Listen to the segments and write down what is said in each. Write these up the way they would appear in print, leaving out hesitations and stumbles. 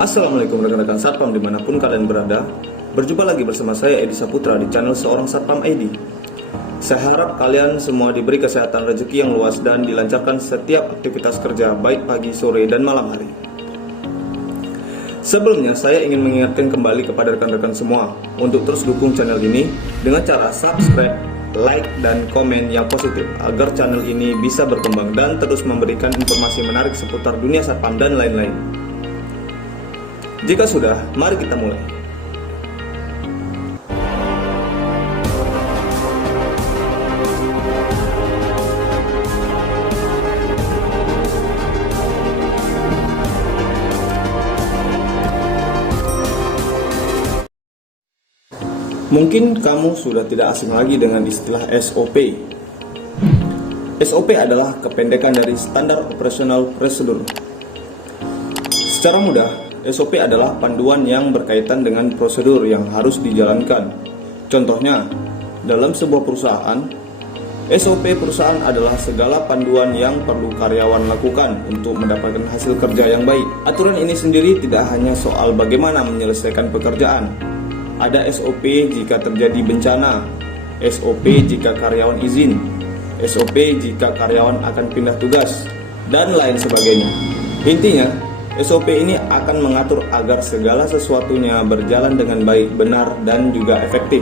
Assalamualaikum rekan-rekan Satpam dimanapun kalian berada. Berjumpa lagi bersama saya Edi Saputra di channel Seorang Satpam ID. Saya harap kalian semua diberi kesehatan, rezeki yang luas, dan dilancarkan setiap aktivitas kerja baik pagi, sore, dan malam hari. Sebelumnya saya ingin mengingatkan kembali kepada rekan-rekan semua untuk terus dukung channel ini dengan cara subscribe, like, dan komen yang positif agar channel ini bisa berkembang dan terus memberikan informasi menarik seputar dunia satpam dan lain-lain. Jika sudah, mari kita mulai. Mungkin kamu sudah tidak asing lagi dengan istilah SOP. SOP adalah kependekan dari Standard Operational Procedure. Secara mudah, SOP adalah panduan yang berkaitan dengan prosedur yang harus dijalankan. Contohnya, dalam sebuah perusahaan, SOP perusahaan adalah segala panduan yang perlu karyawan lakukan untuk mendapatkan hasil kerja yang baik. Aturan ini sendiri tidak hanya soal bagaimana menyelesaikan pekerjaan. Ada SOP jika terjadi bencana, SOP jika karyawan izin, SOP jika karyawan akan pindah tugas, dan lain sebagainya. Intinya, SOP ini akan mengatur agar segala sesuatunya berjalan dengan baik, benar, dan juga efektif.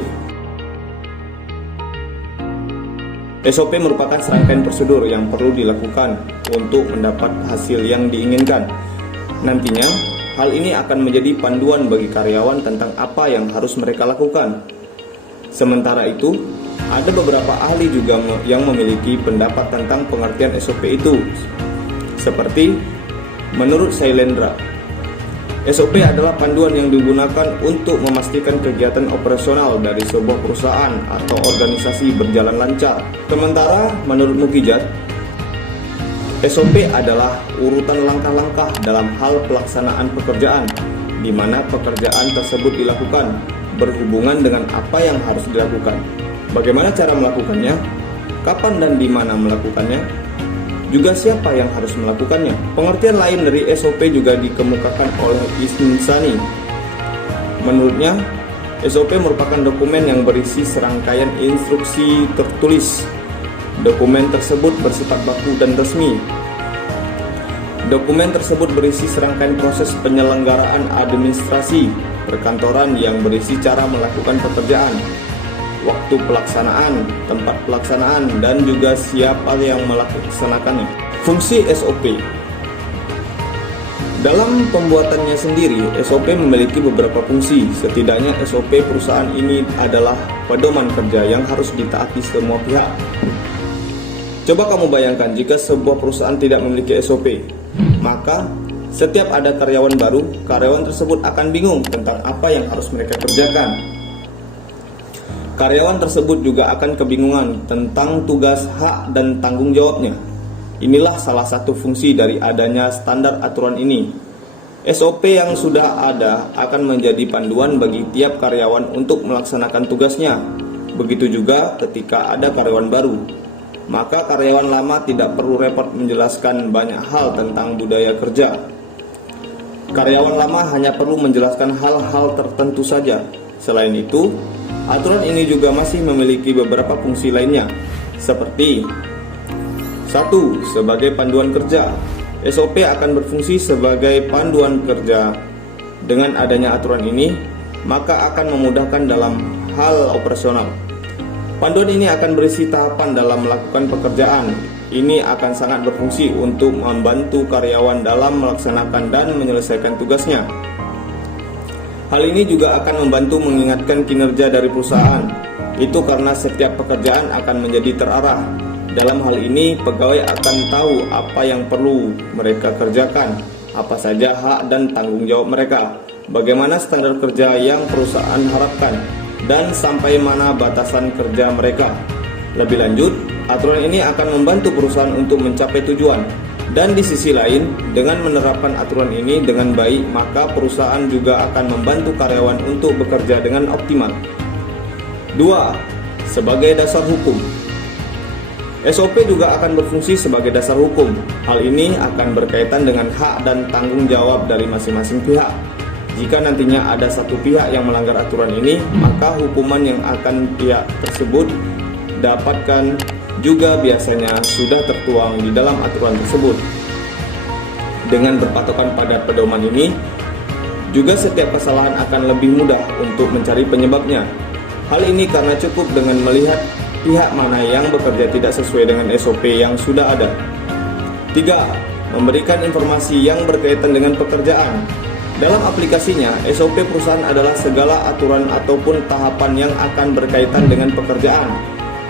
SOP merupakan serangkaian prosedur yang perlu dilakukan untuk mendapat hasil yang diinginkan. Nantinya, hal ini akan menjadi panduan bagi karyawan tentang apa yang harus mereka lakukan. Sementara itu, ada beberapa ahli juga yang memiliki pendapat tentang pengertian SOP itu. Seperti menurut Sailendra, SOP adalah panduan yang digunakan untuk memastikan kegiatan operasional dari sebuah perusahaan atau organisasi berjalan lancar. Sementara menurut Mukijat, SOP adalah urutan langkah-langkah dalam hal pelaksanaan pekerjaan, di mana pekerjaan tersebut dilakukan berhubungan dengan apa yang harus dilakukan, bagaimana cara melakukannya, kapan dan di mana melakukannya, juga siapa yang harus melakukannya. Pengertian lain dari SOP juga dikemukakan oleh Isnsani. Menurutnya, SOP merupakan dokumen yang berisi serangkaian instruksi tertulis. Dokumen tersebut bersifat baku dan resmi. Dokumen tersebut berisi serangkaian proses penyelenggaraan administrasi perkantoran yang berisi cara melakukan pekerjaan, waktu pelaksanaan, tempat pelaksanaan, dan juga siapa yang melaksanakannya. Fungsi SOP. Dalam pembuatannya sendiri, SOP memiliki beberapa fungsi. Setidaknya SOP perusahaan ini adalah pedoman kerja yang harus ditaati semua pihak. Coba kamu bayangkan jika sebuah perusahaan tidak memiliki SOP, maka setiap ada karyawan baru, karyawan tersebut akan bingung tentang apa yang harus mereka kerjakan. Karyawan tersebut juga akan kebingungan tentang tugas, hak, dan tanggung jawabnya. Inilah salah satu fungsi dari adanya standar aturan ini. SOP yang sudah ada akan menjadi panduan bagi tiap karyawan untuk melaksanakan tugasnya. Begitu juga ketika ada karyawan baru, maka karyawan lama tidak perlu repot menjelaskan banyak hal tentang budaya kerja. Karyawan lama hanya perlu menjelaskan hal-hal tertentu saja. Selain itu, aturan ini juga masih memiliki beberapa fungsi lainnya, seperti 1. Sebagai panduan kerja. SOP akan berfungsi sebagai panduan kerja. Dengan adanya aturan ini, maka akan memudahkan dalam hal operasional. Panduan ini akan berisi tahapan dalam melakukan pekerjaan. Ini akan sangat berfungsi untuk membantu karyawan dalam melaksanakan dan menyelesaikan tugasnya. Hal ini juga akan membantu mengingatkan kinerja dari perusahaan. Itu karena setiap pekerjaan akan menjadi terarah. Dalam hal ini, pegawai akan tahu apa yang perlu mereka kerjakan, apa saja hak dan tanggung jawab mereka, bagaimana standar kerja yang perusahaan harapkan, dan sampai mana batasan kerja mereka. Lebih lanjut, aturan ini akan membantu perusahaan untuk mencapai tujuan. Dan di sisi lain, dengan menerapkan aturan ini dengan baik, maka perusahaan juga akan membantu karyawan untuk bekerja dengan optimal. 2. Sebagai dasar hukum. SOP juga akan berfungsi sebagai dasar hukum. Hal ini akan berkaitan dengan hak dan tanggung jawab dari masing-masing pihak. Jika nantinya ada satu pihak yang melanggar aturan ini, maka hukuman yang akan pihak tersebut dapatkan juga biasanya sudah tertuang di dalam aturan tersebut. Dengan berpatokan pada pedoman ini, juga setiap kesalahan akan lebih mudah untuk mencari penyebabnya. Hal ini karena cukup dengan melihat pihak mana yang bekerja tidak sesuai dengan SOP yang sudah ada. 3. Memberikan informasi yang berkaitan dengan pekerjaan. Dalam aplikasinya, SOP perusahaan adalah segala aturan ataupun tahapan yang akan berkaitan dengan pekerjaan.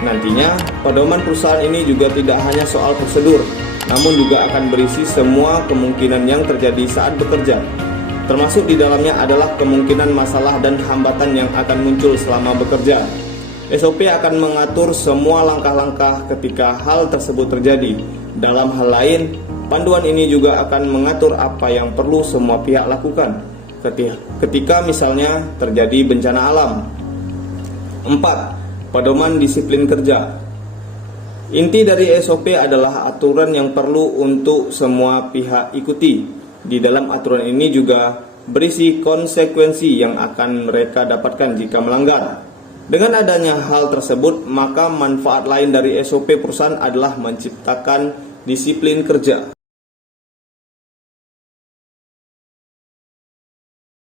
Nantinya, pedoman perusahaan ini juga tidak hanya soal prosedur, namun juga akan berisi semua kemungkinan yang terjadi saat bekerja. Termasuk di dalamnya adalah kemungkinan masalah dan hambatan yang akan muncul selama bekerja. SOP akan mengatur semua langkah-langkah ketika hal tersebut terjadi. Dalam hal lain, panduan ini juga akan mengatur apa yang perlu semua pihak lakukan ketika misalnya terjadi bencana alam. 4. Pedoman disiplin kerja. Inti dari SOP adalah aturan yang perlu untuk semua pihak ikuti. Di dalam aturan ini juga berisi konsekuensi yang akan mereka dapatkan jika melanggar. Dengan adanya hal tersebut, maka manfaat lain dari SOP perusahaan adalah menciptakan disiplin kerja.